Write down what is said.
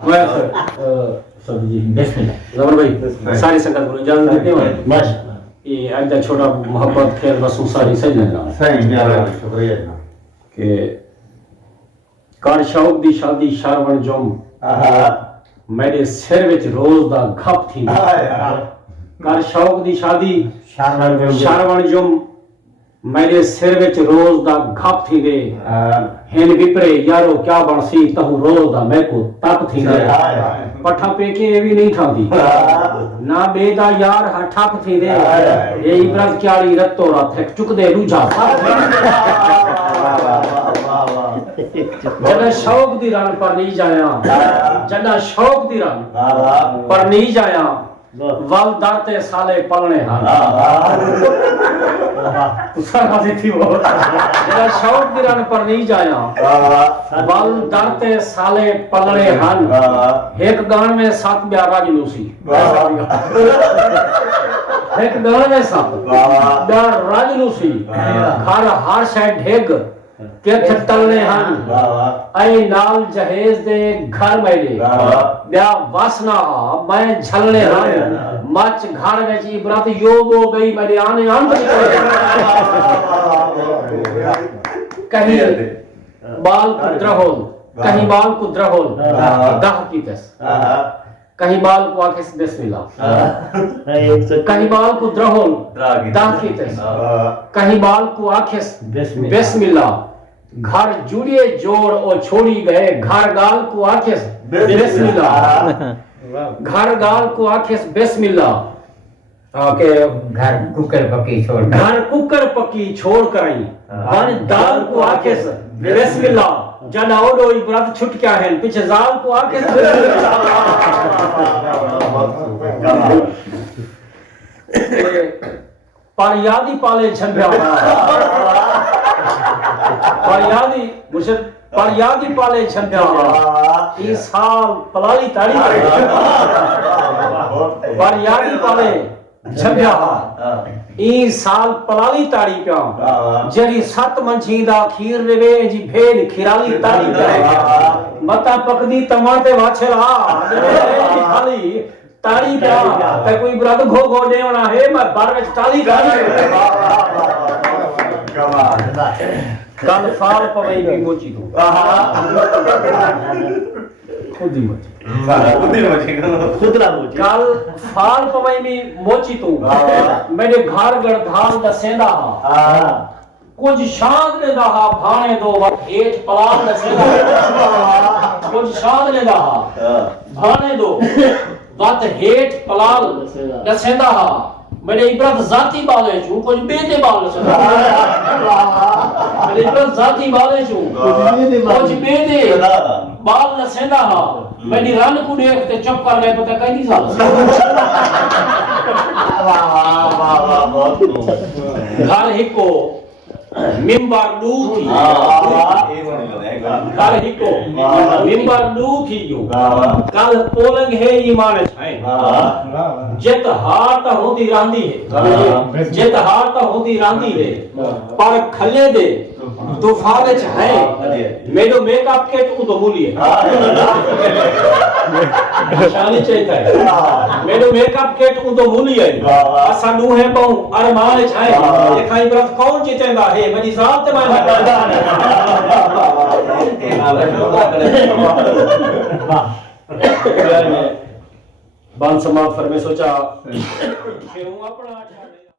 सब जी जबर भाई सारी संगत को इजाजत देते हो बस ये आज दा छोटा मोहब्बत खेल रसूल सारी सही लेना सही मेरा शुक्रिया कि कर शौक दी शादी शारवण जुम मेरे सिर विच रोज दा घप थी कर शौक दी शादी शारवण जुम मेरे सिर विच रोज दा घप थी दे हिन विपरे यारो क्या बनसी तहु रोज दा मैं को तप थी दे पठा पेके भी नहीं थांदी ना बेदा यार हठप थी दे ये इब्रत क्यारी रतो रात है चुक दे रूझा जदा शौक दी रन पर नहीं जाया जदा शौक दी रन पर नहीं जाया वल दरते साले पलने हां सारा थी वो जदा शौक दी रन पर नहीं जाया वल दरते साले पलने हां एक गान में सात ब्याह राजलूसी एक गान में सात ब्याह राजलूसी घर हर साइड ढेग के तलने हन आई नाल जहेज दे घर मेरे ब्या वासना मैं झलने हन मच घर में जी बरात योग हो गई मेरे आने अंत कहीं बाल कुद्रहोल कहीं बाल कुद्रहोल दाह की तस कहीं बाल को आंखें से बिस्मिल्लाह कहीं बाल को द्रहोल दाह की तस कहीं बाल को आंखें से बिस्मिल्लाह घर जुड़िए जोड़ और छोड़ी गए घर गाल को आंखें से बिस्मिल्लाह घर गाल को आंखें से बिस्मिल्लाह ओके घर कुकर पकी छोड़ कराई बन दाल को आंखें से बिस्मिल्लाह जना ओडो इब्रत छुट क्या है पीछे जाल को आंखें से पर यादी पाले छंभ्या पर यादी पाले छंभ्या ई साल पलाली ताड़ी पर यादी पाले छंभ्या ई साल पलाली ताड़ी पिया जरी सत मंझी दा खीर रवे जी भेल खिराली ताड़ी पिया मता पकदी टमाटे वाछला खाली ताड़ी पिया ते कोई ब्रद घो घो देवना है मैं बार में ताली कल फाल पवई भी मोची दो खुद ही मोची कल फाल पवई में मोची तू मेरे घर गढ़धाल दसेंदा कुछ शांत लेदा हा भाने दो हेठ पलाल दसेंदा कुछ शांत लेदा हा भाने दो वत हेठ पलाल दसेंदा हा मेरे इब्रत जाती बाले छू कुछ बेदे बाल सदा मेरे इब्रत जाती बाले छू कुछ बेदे बाल नसेंदा हा मेरी रन को देख ते चुप कर गए पता कहीं नहीं साल घर हिको मिंबर लू थी घर हिको मिंबर लू थी जो कल पोलंग है ईमान है जित हार ता होती रांदी है जित हार ता होती रांदी है पर खले दे तूफान च है मेरे मेकअप किट उतो बोलिए शानी चाहिए है मेरे मेकअप किट उतो बोलिए असा नु है बहु अरमान च है दिखाई ब्रत कौन जीतेंदा है मेरी जात ते मैं बाल समाज फरमे सोचा फिर हूं अपना